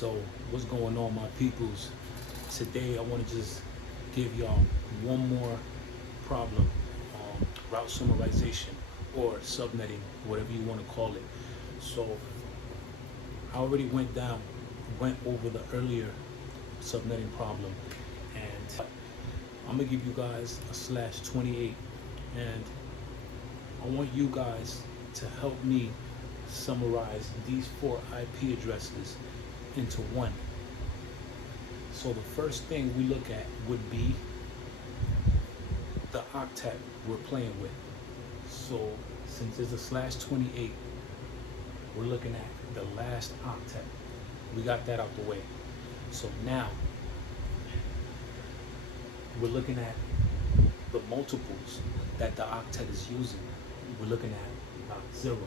So what's going on, my peoples? Today I want to just give y'all one more problem on route summarization or subnetting, whatever you want to call it. So I already went over the earlier subnetting problem, and I'm gonna give you guys a /28, and I want you guys to help me summarize these 4 IP addresses into one. So the first thing we look at would be the octet we're playing with. So since it's a /28, we're looking at the last octet. We got that out the way. So now we're looking at the multiples that the octet is using. We're looking at .0,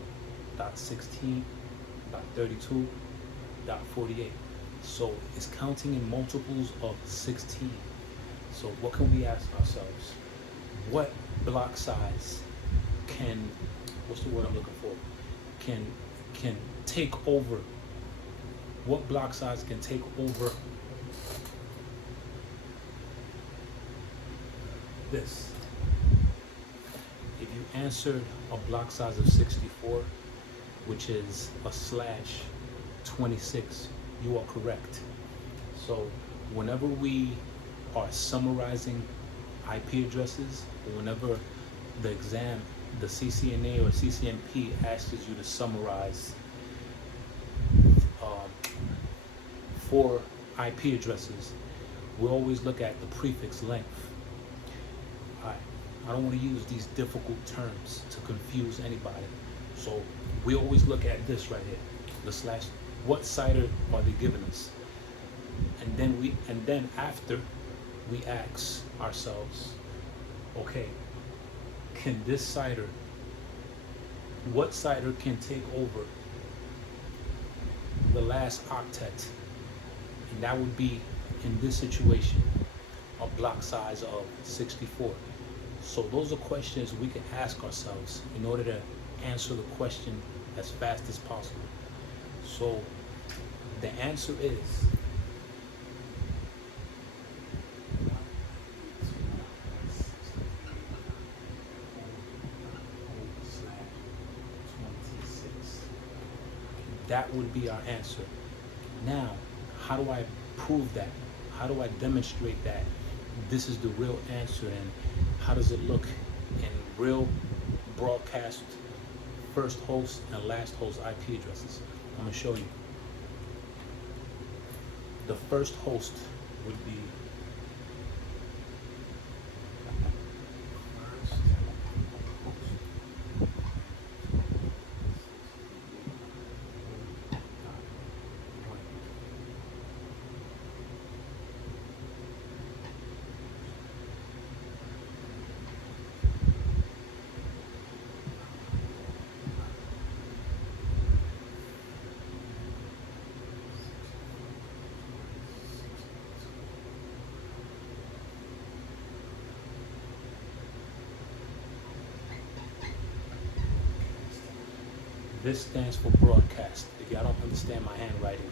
.16, .32, .48. So it's counting in multiples of 16. So what can we ask ourselves? What block size can, what's the word I'm looking for? Can take over, what block size can take over this? If you answered a block size of 64, which is a /26, you are correct. So whenever we are summarizing IP addresses, or whenever the exam, the CCNA or CCNP asks you to summarize 4 IP addresses, we always look at the prefix length. I don't want to use these difficult terms to confuse anybody. So we always look at this right here, the slash. What CIDR are they giving us? And then after we ask ourselves, okay, can this CIDR, what CIDR can take over the last octet? And that would be, in this situation, a block size of 64. So those are questions we can ask ourselves in order to answer the question as fast as possible. So the answer is that would be our answer. Now, how do I prove that? How do I demonstrate that this is the real answer, and how does it look in real broadcast first host and last host IP addresses? I'm gonna show you. The first host would be this stands for broadcast. If y'all don't understand my handwriting.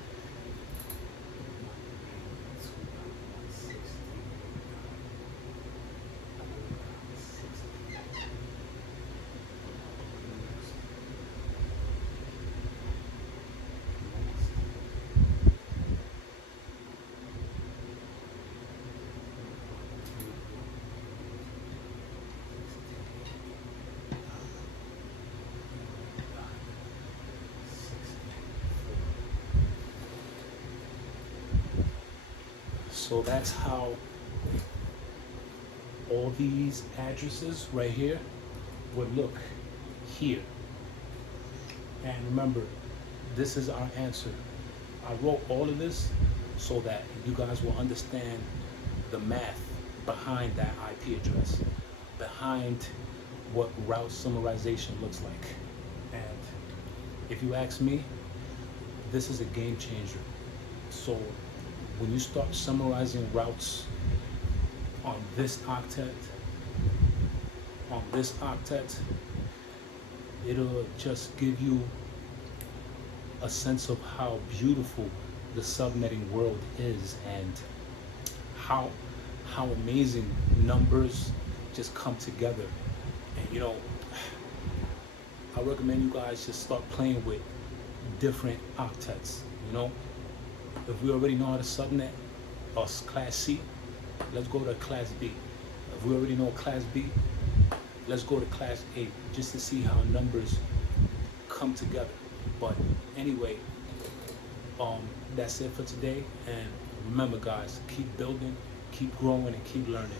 So that's how all these addresses right here would look here. And remember, this is our answer. I wrote all of this so that you guys will understand the math behind that IP address, behind what route summarization looks like. And if you ask me, this is a game changer. So when you start summarizing routes on this octet, it'll just give you a sense of how beautiful the subnetting world is, and how amazing numbers just come together. And you know, I recommend you guys just start playing with different octets. You know, if we already know how to subnet class C, let's go to class B. If we already know class B, let's go to class A, just to see how numbers come together. But anyway, that's it for today. And remember, guys, keep building, keep growing, and keep learning.